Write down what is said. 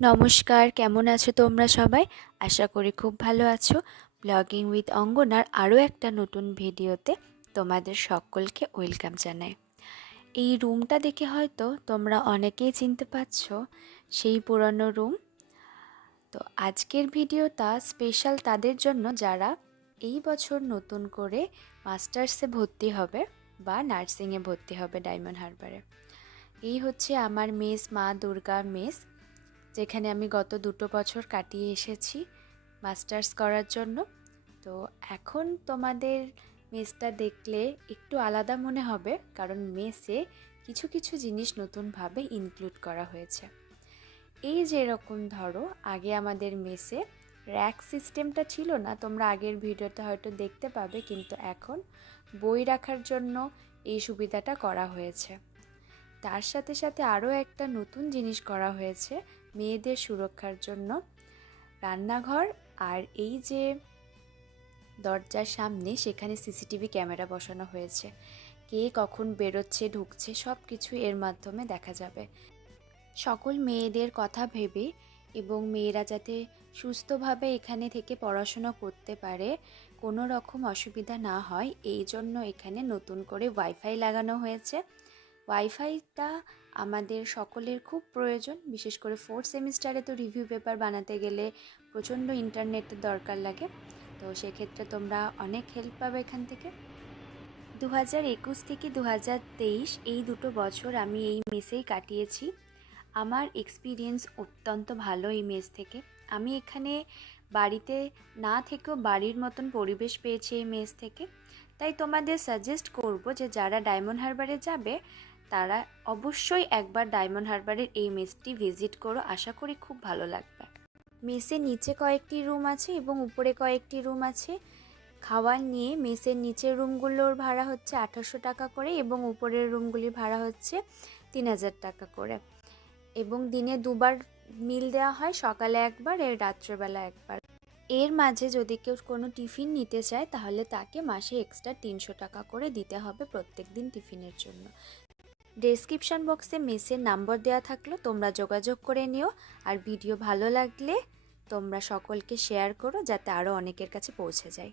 নমস্কার, কেমন আছো তোমরা সবাই? আশা করি খুব ভালো আছো। ব্লগিং উইথ অঙ্গনার আরও একটা নতুন ভিডিওতে তোমাদের সকলকে ওয়েলকাম জানাই। এই রুমটা দেখে হয়তো তোমরা অনেকেই চিনতে পারছো, সেই পুরনো রুম। তো আজকের ভিডিওটা স্পেশাল তাদের জন্য যারা এই বছর নতুন করে মাস্টার্সে ভর্তি হবে বা নার্সিংয়ে ভর্তি হবে ডায়মন্ড হারবারে। এই হচ্ছে আমার মেস, মা দুর্গা মেস, যেখানে আমি গত 2 বছর কাটিয়ে এসেছি মাস্টার্স করার জন্য। তো এখন তোমাদের মেসটা দেখলে একটু আলাদা মনে হবে, কারণ মেসে কিছু কিছু জিনিস নতুনভাবে ইনক্লুড করা হয়েছে। এই যেরকম ধরো, আগে আমাদের মেসে র্যাক সিস্টেমটা ছিল না, তোমরা আগের ভিডিওতে হয়তো দেখতে পাবে, কিন্তু এখন বই রাখার জন্য এই সুবিধাটা করা হয়েছে। তার সাথে সাথে আরও একটা নতুন জিনিস করা হয়েছে মেয়েদের সুরক্ষার জন্য। রান্নাঘর আর এই যে দরজার সামনে, সেখানে সিসিটিভি ক্যামেরা বসানো হয়েছে। কে কখন বেরোচ্ছে ঢুকছে সব কিছু এর মাধ্যমে দেখা যাবে। সকল মেয়েদের কথা ভেবে এবং মেয়েরা যাতে সুস্থভাবে এখানে থেকে পড়াশোনা করতে পারে, কোনো রকম অসুবিধা না হয়, এই জন্য এখানে নতুন করে ওয়াইফাই লাগানো হয়েছে। ওয়াইফাইটা আমাদের সকলের খুব প্রয়োজন, বিশেষ করে 4th সেমিস্টারে তো রিভিউ পেপার বানাতে গেলে প্রচণ্ড ইন্টারনেটের দরকার লাগে। তো সেক্ষেত্রে তোমরা অনেক হেল্প পাবে এখান থেকে। 2021 থেকে 2023 এই 2 বছর আমি এই মেসেই কাটিয়েছি। আমার এক্সপিরিয়েন্স অত্যন্ত ভালো এই মেস থেকে। আমি এখানে বাড়িতে না থেকেও বাড়ির মতন পরিবেশ পেয়েছি এই মেস থেকে। তাই তোমাদের সাজেস্ট করব যে যারা ডায়মন্ড হারবারে যাবে তারা অবশ্যই একবার ডায়মন্ড হারবারের এই মেসটি ভিজিট করো, আশা করি খুব ভালো লাগবে। মেসের নিচে কয়েকটি রুম আছে এবং উপরে কয়েকটি রুম আছে। খাওয়ার নিয়ে মেসের নিচের রুমগুলোর ভাড়া হচ্ছে 2800 টাকা করে এবং উপরের রুমগুলির ভাড়া হচ্ছে 3000 টাকা করে। এবং দিনে 2বার মিল দেওয়া হয়, সকালে একবার আর রাত্রেবেলা একবার। এর মাঝে যদি কেউ কোনো টিফিন নিতে চায় তাহলে তাকে মাসে এক্সট্রা 300 টাকা করে দিতে হবে প্রত্যেক দিন টিফিনের জন্য। ডেসক্রিপশন বক্সে মেসের নাম্বার দেওয়া থাকলো, তোমরা যোগাযোগ করে নিও। আর ভিডিও ভালো লাগলে তোমরা সকলকে শেয়ার করো, যাতে আরও অনেকের কাছে পৌঁছে যায়।